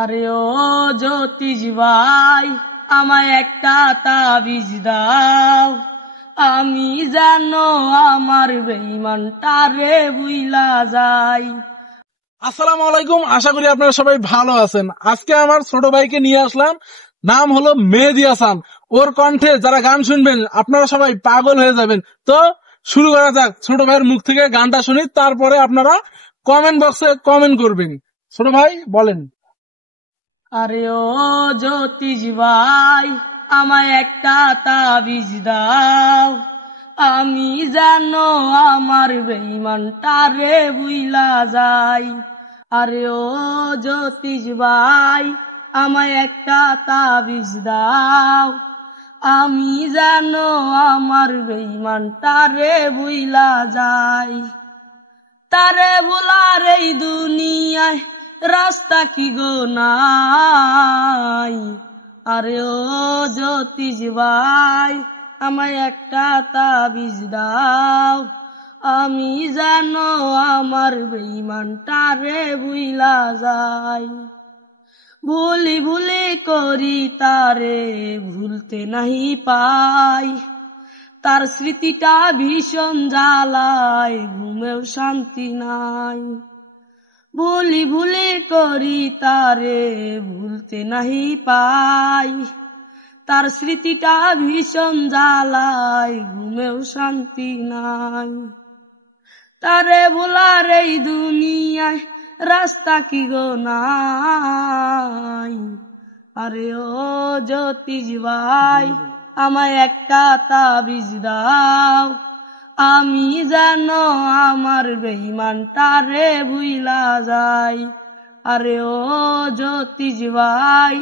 আরে ও জ্যোতিষ ভাই, আমায় একটা তাবিজ দাও, আমি জানো আমার বেঈমানটারে বুইলা যাই। আসসালামু আলাইকুম। আশা করি আপনারা সবাই ভালো আছেন। আজকে আমার ছোট ভাইকে নিয়ে আসলাম, নাম হলো মেহেদী হাসান। ওর কণ্ঠে যারা গান শুনবেন আপনারা সবাই পাগল হয়ে যাবেন। তো শুরু করা যাক। ছোট ভাইয়ের মুখ থেকে গানটা শুনি, তারপরে আপনারা কমেন্ট বক্সে কমেন্ট করবেন। ছোট ভাই বলেন। আরে ও জ্যোতিষ ভাই, আমায় একটা তাবিজ দাও, আমি জানো আমার বেঈমানটারে বুইলা যাই। আরে ও জ্যোতিষ ভাই, আমায় একটা তাবিজ দাও, আমি জানো আমার বেঈমানটারে বুইলা যাই। তারে বলার এই দুনিয়ায় রাস্তা কি গো নাই। আরে ও জ্যোতিষ ভাই, আমায় একটা তাবিজ দাও, আমি জানো আমার বেঈমানটারে বুইলা যাই। ভুলি ভুলি করি তারে ভুলতে নাহি পাই, তার স্মৃতিটা ভীষণ জ্বালায়, ঘুমেও শান্তি নাই। ভুলি ভুলি করি তারে ভুলতে নাহি পাই, তার স্মৃতিটা ভীষণ জ্বালায়, ঘুমেও শান্তি নাই। তারে ভোলার এই দুনিয়ায় রাস্তা কি গো নাই। আরে ও জ্যোতিষ ভাই, আমায় একটা তাবিজ দাও, আমি জানো আমার বেঈমানটারে বুইলা যাই। আরে ও জ্যোতিষ ভাই,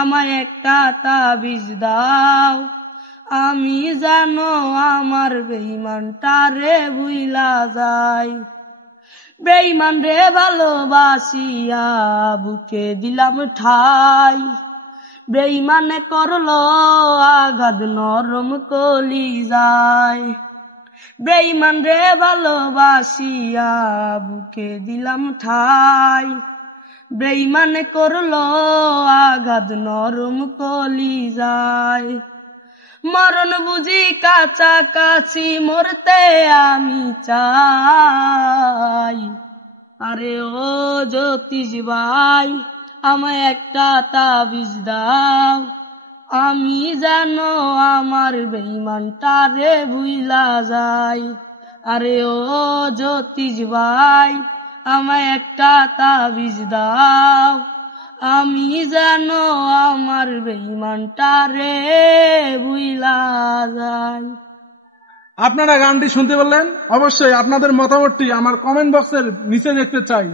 আমায় একটা তাবিজ দাও, আমি জানো আমার বেঈমানটারে বুইলা যাই। বেঈমান রে ভালোবাসিয়া বুকে দিলাম ঠাই, বেঈমানে করলো আঘাত নরম কলিজায়। বেঈমান রে ভালোবাসিয়া বুকে দিলাম ঠাই, বেঈমানে করলো আঘাত নরম কলিজায়। মরণ বুঝি কাছাকাছি, মরতে আমি চাই। আরে ও জ্যোতিষ ভাই, আমায় একটা তাবিজ দাও, আমি জানো আমার বেঈমানটারে ভুইলা যাই। আরে ও জ্যোতিষ ভাই, আমায় একটা তাবিজ দাও, আমি জানো আমার বেঈমানটারে বুইলা যাই। আপনারা গানটি শুনতে পারলেন। অবশ্যই আপনাদের মতামতটি আমার কমেন্ট বক্সের নিচে দেখতে চাই।